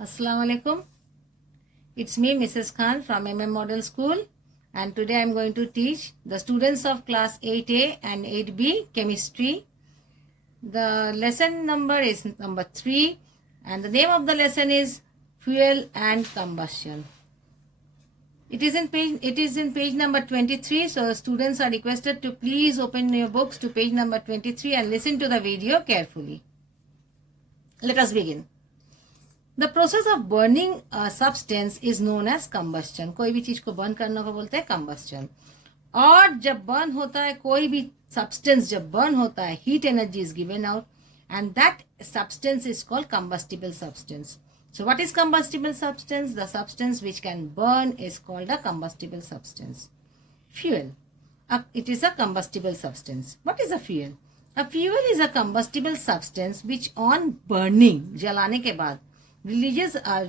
Assalamu alaikum. It's me, Mrs. Khan from MM Model School, and today I'm going to teach the students of class 8A and 8B chemistry. The lesson number is number 3, and the name of the lesson is fuel and combustion. It is in page number 23, so students are requested to please open your books to page number 23 and listen to the video carefully. Let us begin. The process of burning a substance is known as combustion. कोई भी चीज को burn करने को बोलते हैं combustion. और जब बर्न होता है कोई भी substance जब बर्न होता है heat energy is given out and that substance is called combustible substance. So what is combustible substance? The substance which can burn is called a combustible substance. Fuel. It is a combustible substance. What is a fuel? A fuel is a combustible substance which on burning, जलाने के बाद, releases a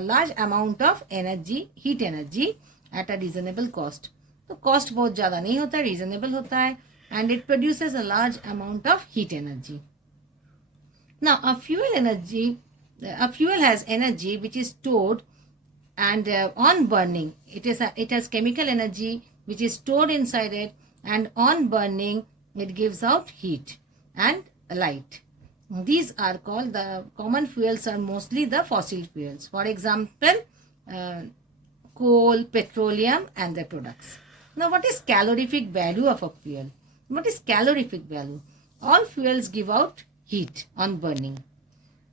large amount of energy, heat energy at a reasonable cost. तो cost बहुत ज़्यादा नहीं होता है, reasonable होता है, and it produces a large amount of heat energy. Now, a fuel has energy which is stored and on burning, it has chemical energy which is stored inside it, and on burning it gives out heat and light. These are called, the common fuels are mostly the fossil fuels. For example, coal, petroleum and their products. Now what is calorific value of a fuel? What is calorific value? All fuels give out heat on burning.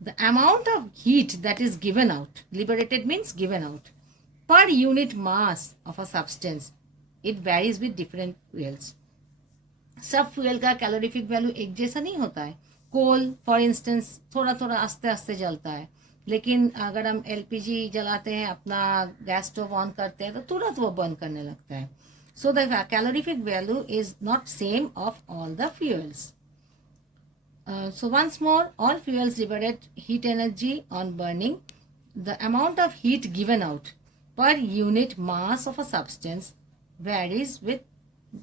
The amount of heat that is given out, liberated means given out, per unit mass of a substance, it varies with different fuels. सब fuel का calorific value एक जैसा नहीं होता है. कोल for instance थोड़ा थोड़ा आस्ते आस्ते जलता है, लेकिन अगर हम एलपीजी जलाते हैं, अपना गैस स्टोव ऑन करते हैं, तो तुरंत वो बर्न करने लगता है. So the calorific value is not same of all the fuels. So once more, all fuels liberate heat energy on burning. The amount of heat given out per unit mass of a substance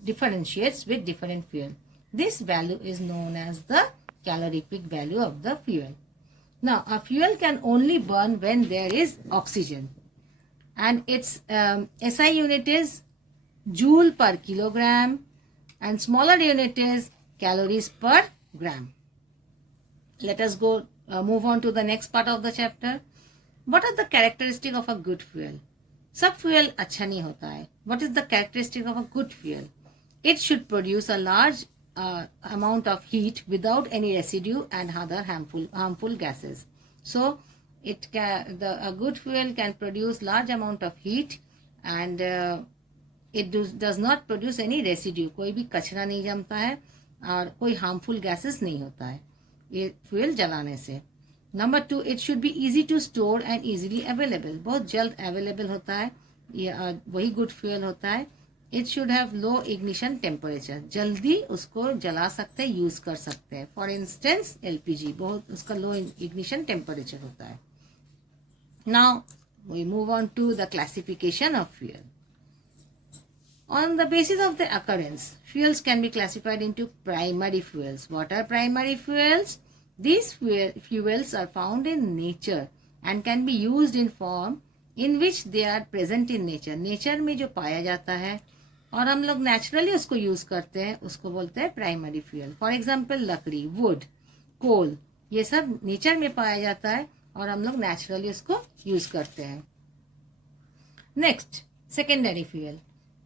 differentiates with different fuel. This value is known as the calorific value of the fuel. Now, a fuel can only burn when there is oxygen, and its SI unit is joule per kilogram, and smaller unit is calories per gram. Let us move on to the next part of the chapter. What are the characteristics of a good fuel? सब fuel अच्छा नहीं होता है. What is the characteristic of a good fuel? It should produce a large amount of heat without any residue and other harmful gases. So a good fuel can produce large amount of heat and it does not produce any residue. कोई भी कचरा नहीं जमता है और कोई harmful gases नहीं होता है ये फ्यूल जलाने से. Number 2, it should be easy to store and easily available. बहुत जल्द अवेलेबल होता है, ये वही गुड फ्यूल होता है. It should have low ignition temperature. जल्दी उसको जला सकते हैं, यूज कर सकते हैं. फॉर इंस्टेंस एलपीजी, बहुत उसका लो इग्निशन टेम्परेचर होता है. Now we move on to the classification of fuel. On the basis of their occurrence, fuels can be classified into primary fuels. What are primary fuels? These fuels are found in nature and can be used in form in which they are present in nature. Nature में जो पाया जाता है और हम लोग naturally उसको use करते हैं, उसको बोलते हैं primary fuel. For example, लकड़ी, wood, coal, ये सब nature में पाया जाता है और हम लोग naturally उसको use करते हैं. Next, secondary fuel.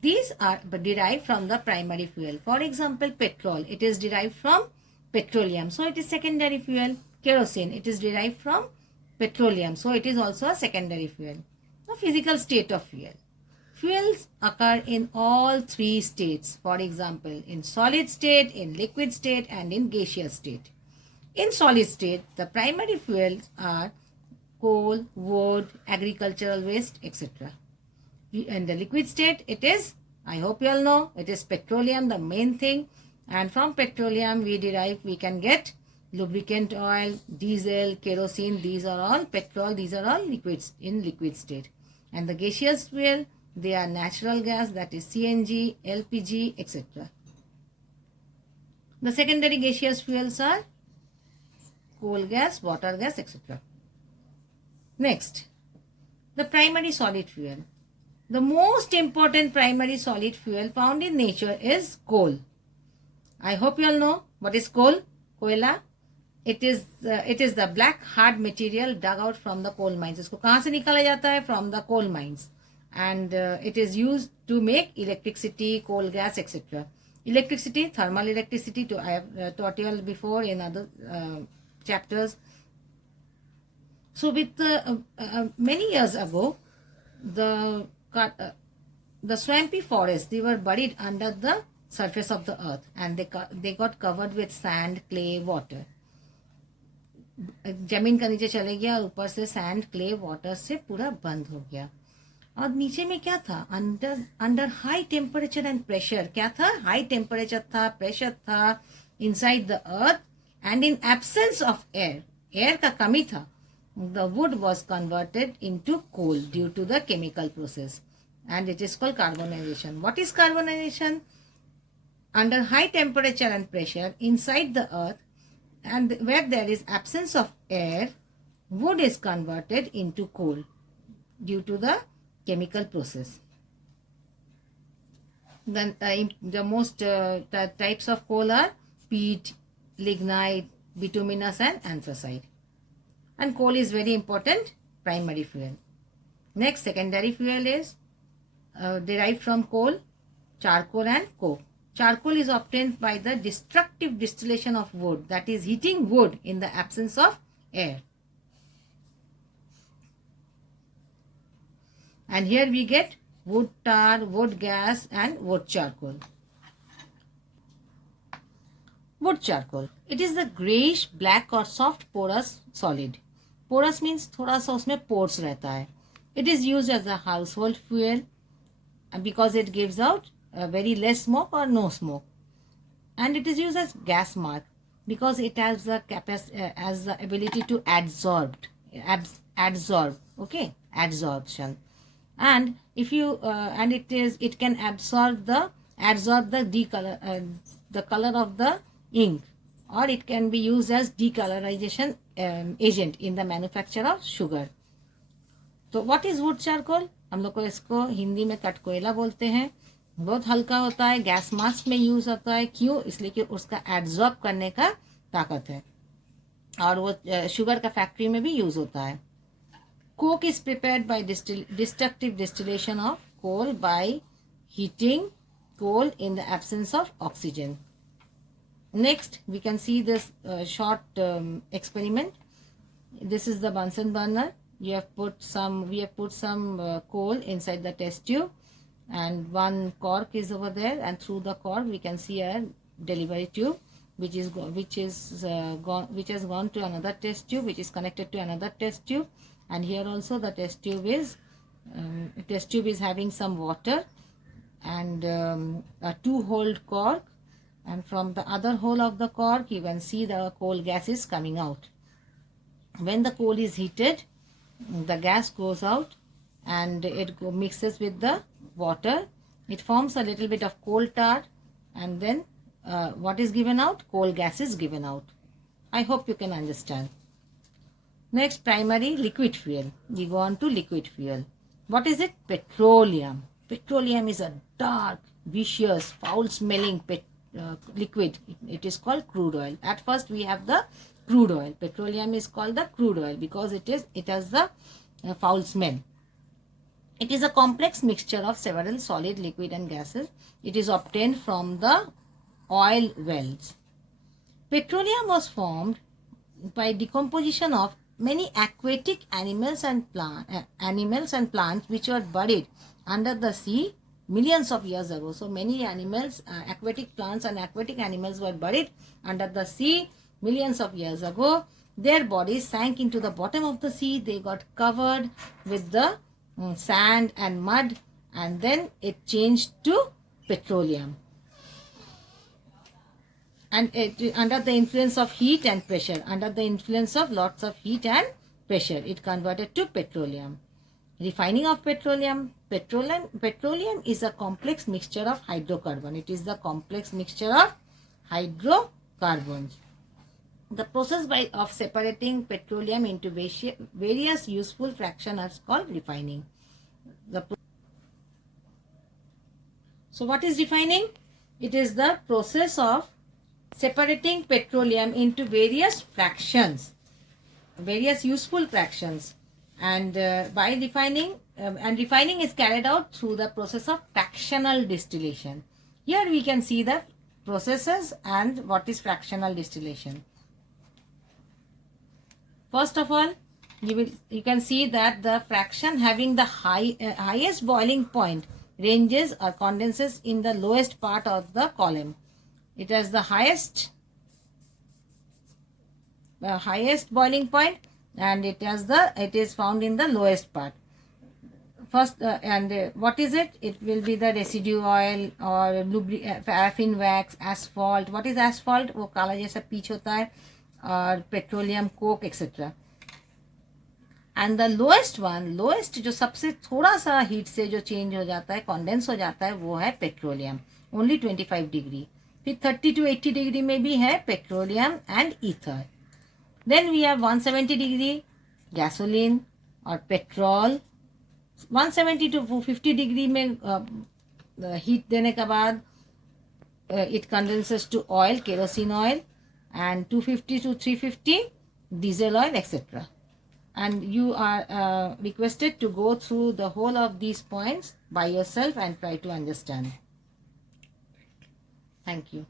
These are derived from the primary fuel. For example, petrol, it is derived from petroleum, so it is secondary fuel. Kerosene, it is derived from petroleum, so it is also a secondary fuel. The physical state of fuel. Fuels occur in all three states. For example, in solid state, in liquid state, and in gaseous state. In solid state, the primary fuels are coal, wood, agricultural waste, etc. In the liquid state, it is, I hope you all know, it is petroleum, the main thing. And from petroleum we can get lubricant oil, diesel, kerosene. These are all petrol, these are all liquids in liquid state. And the gaseous fuel, they are natural gas, that is CNG, LPG, etc. The secondary gaseous fuels are coal gas, water gas, etc. Next, the primary solid fuel. The most important primary solid fuel found in nature is coal. I hope you all know what is coal, कोयला. It is the black hard material dug out from the coal mines. इसको कहाँ से निकाला जाता है? From the coal mines. And it is used to make electricity, coal gas, etc. Electricity, thermal electricity, I have taught you all before in other chapters. So with many years ago, the swampy forests, they were buried under the surface of the earth, and they got covered with sand, clay, water. जमीन का नीचे चले गया और ऊपर से sand, clay, water से पूरा बंद हो गया. और नीचे में क्या था? Under high temperature and pressure. क्या था? हाई टेम्परेचर था, प्रेशर था inside the earth, and in absence of air, air का कमी था, the wood was converted into coal due to the chemical process, and it is called carbonization. What is carbonization? Under high temperature and pressure inside the earth, and where there is absence of air, wood is converted into coal due to the chemical process. Then the most types of coal are peat, lignite, bituminous, and anthracite. And coal is very important primary fuel. Next, secondary fuel is derived from coal, charcoal and coke. Charcoal is obtained by the destructive distillation of wood, that is heating wood in the absence of air. And here we get wood tar, wood gas and wood charcoal. Wood charcoal. It is the grayish, black or soft porous solid. Porous means थोड़ा सा उसमें pores रहता है. It is used as a household fuel because it gives out very less smoke or no smoke. And it is used as gas mark because it has the the ability to absorb, okay, adsorption. And if you and it can absorb the the color of the ink, or it can be used as decolorization agent in the manufacture of sugar. तो what is wood charcoal? हम लोग को इसको हिंदी में कटकोयला बोलते हैं. बहुत हल्का होता है, गैस मास्क में यूज होता है. क्यों? इसलिए कि उसका एब्जॉर्ब करने का ताकत है, और वो शुगर का फैक्ट्री में भी यूज होता है. Coke is prepared by destructive distillation of coal by heating coal in the absence of oxygen. Next, we can see this short experiment. This is the Bunsen burner. We have put some coal inside the test tube, and one cork is over there, and through the cork we can see a delivery tube which has gone to another test tube, which is connected to another test tube. And here also the test tube is having some water and a 2-hole cork, and from the other hole of the cork you can see the coal gas is coming out. When the coal is heated, the gas goes out and it mixes with the water. It forms a little bit of coal tar, and then what is given out? Coal gas is given out. I hope you can understand. Next, primary liquid fuel. We go on to liquid fuel. What is it? Petroleum. Petroleum is a dark, vicious, foul-smelling liquid. It is called crude oil. At first, we have the crude oil. Petroleum is called the crude oil because it has the foul smell. It is a complex mixture of several solid, liquid, and gases. It is obtained from the oil wells. Petroleum was formed by decomposition of many aquatic animals and plants which were buried under the sea millions of years ago. So many animals, aquatic plants and aquatic animals were buried under the sea millions of years ago. Their bodies sank into the bottom of the sea. They got covered with the sand and mud, and then it changed to petroleum. And under the influence of heat and pressure, under the influence of lots of heat and pressure, it converted to petroleum. Refining of petroleum. Petroleum is a complex mixture of hydrocarbon. It is the complex mixture of hydrocarbons. The process of separating petroleum into various useful fractions is called refining. So what is refining? It is the process of separating petroleum into various fractions, various useful fractions, and by refining, and refining is carried out through the process of fractional distillation. Here we can see the processes and what is fractional distillation. First of all, you can see that the fraction having the highest boiling point ranges or condenses in the lowest part of the column. It has the highest boiling point, and it is found in the lowest part. First, what is it? It will be the residue oil or paraffin wax, asphalt. What is asphalt? वो काला जैसा peach होता है, और petroleum Coke etcetera. And the lowest जो सबसे थोड़ा सा हीट से जो चेंज हो जाता है, कॉन्डेंस हो जाता है, वो है पेट्रोलियम, ओनली 25 डिग्री. फिर 30 to 80 डिग्री में भी है petroleum and ether. Then we have 170 degree gasoline और पेट्रोल. 170 to 50 डिग्री में हीट देने के बाद it condenses to oil, kerosene oil, and 250 to 350 diesel oil, etc. And you are requested to go through the whole of these points by yourself and try to understand. Thank you.